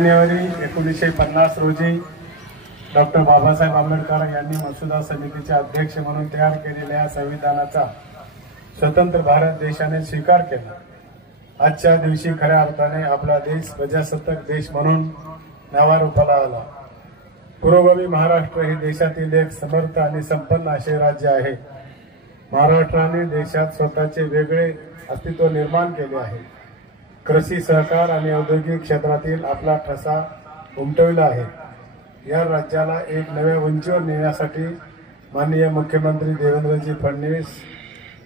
जानेवारी 1950 रोजी डॉक्टर बाबासाहेब आंबेडकर यांनी मसुदा समितीचे अध्यक्ष म्हणून तयार केलेल्या संविधानाचा स्वतंत्र भारत देशाने स्वीकार केला। आजच्या दिवशी खऱ्या अर्थाने आपला देश प्रजासत्ताक देश म्हणून नावारूपाला आला। पुरोगामी महाराष्ट्र हे देशातील एक समर्थ आणि संपन्न असे राज्य आहे। महाराष्ट्राने देशात स्वतःचे वेगळे अस्तित्व निर्माण केले आहे। कृषी सहकार आणि औद्योगिक क्षेत्रातील आपला ठसा उमटविला आहे। या राज्याला एक नव्या उंचीवर नेण्यासाठी माननीय मुख्यमंत्री देवेंद्रजी फडणवीस,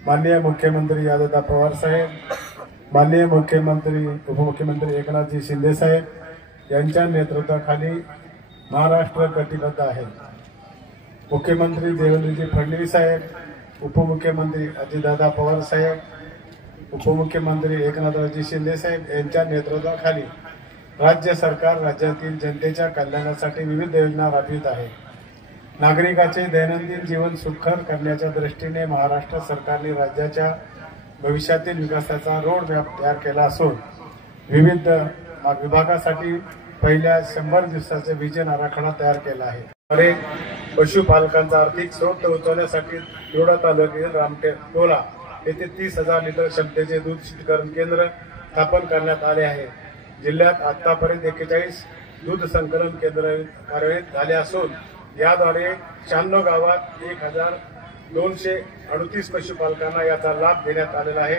माननीय मुख्यमंत्री यादवदा पवार साहेब, माननीय मुख्यमंत्री उपमुख्यमंत्री एकनाथजी शिंदे साहेब यांच्या नेतृत्वाखाली महाराष्ट्र कटिबद्ध आहे। मुख्यमंत्री देवेंद्रजी फडणवीस साहेब, उपमुख्यमंत्री अजितदादा पवार साहेब, उपमुख्यमंत्री एकनाथजी शिंदे साहेब यांच्या नेतृत्वाखाली राज्य सरकार राज्यातील जनतेच्या कल्याणासाठी विविध योजना राबवित आहे। नागरिकांचे दैनंदिन जीवन सुखकर करण्याच्या दृष्टीने महाराष्ट्र सरकारने राज्याच्या भविष्यातील विकासाचा रोड मॅप तयार केला असून विविध विभागासाठी पहिल्या 100 दिवसाचे विजन आराखडा तयार केला आहे। पशुपालकांचा आर्थिक स्रोत उचलण्यासाठी तिरोडा तालुक्यातील रामटेक येथे 30,000 लिटर क्षमतेचे दूध शीतकरण केंद्र स्थापन करण्यात आले आहे। जिल्ह्यात आतापर्यंत 41 दूध संकलन केंद्र कार्यान्वित झाले असून याद्वारे 96 गावात 1238 पशुपालकांना याचा लाभ देण्यात आलेला आहे।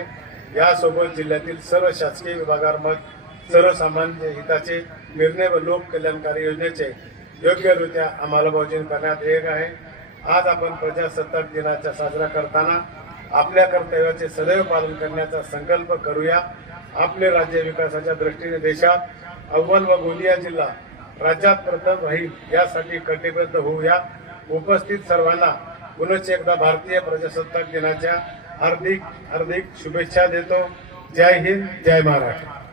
यासोबत जिल्ह्यातील सर्व शासकीय विभागांमध्ये सर्वसामान्य हिताचे निर्णय व लोक कल्याणकारी योजनेचे योग्यरित्या अंमलबजावणी करण्यात येत आहे। आज आपण प्रजासत्ताक दिनाचा साजरा करताना आपल्या कर्तव्याचे सदैव पालन करण्याचा संकल्प करूया। आपले राज्य विकासाच्या दृष्टीने देशात अव्वल व गोंदिया जिल्हा राज्यात प्रथम राहील यासाठी कटिबद्ध होऊया। उपस्थित सर्वांना पुनश्च एकदा भारतीय प्रजासत्ताक दिनाच्या हार्दिक शुभेच्छा देतो। जय हिंद, जय महाराष्ट्र।